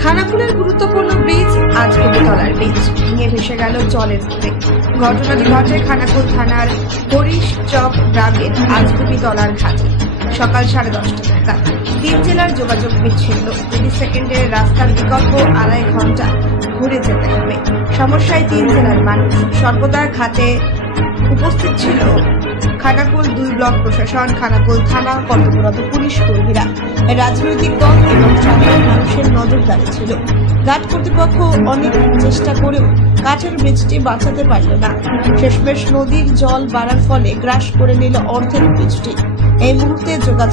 খানাকুলের গুরুত্বপূর্ণ bridge আজকবিতলার bridge ভেঙে ভেসে গেল জলের মধ্যে। ঘটনাটি ঘটে খানাকুল থানার হরিশচক গ্রামের আজকবিতলার ঘাটে সকাল 10:30 নাগাদ। 3 জেলার যোগাযোগ বিচ্ছিন্ন। 30 সেকেন্ডের রাস্তার বিকল্প 2.5 ঘন্টা ঘুরে যেতে হবে। সমস্যায় 3 জেলার মানুষ। সর্বদা ঘাটে উপস্থিত ছিল খানাকুল 2 ব্লক প্রশাসন, খানাকুল থানা, কর্তব্যরত পুলিশ কর্মীরা, রাজনৈতিক দল এবং সাধারণ মানুষের নজরদারি ছিল। ঘাট কর্তৃপক্ষ অনেক চেষ্টা করেও কাঠের ব্রিজটি বাঁচাতে পারল না। শেষমেশ নদীর জল বাড়ার ফলে গ্রাস করে নিল অর্ধেক ব্রিজটি। এই মুহূর্তে যোগাযোগ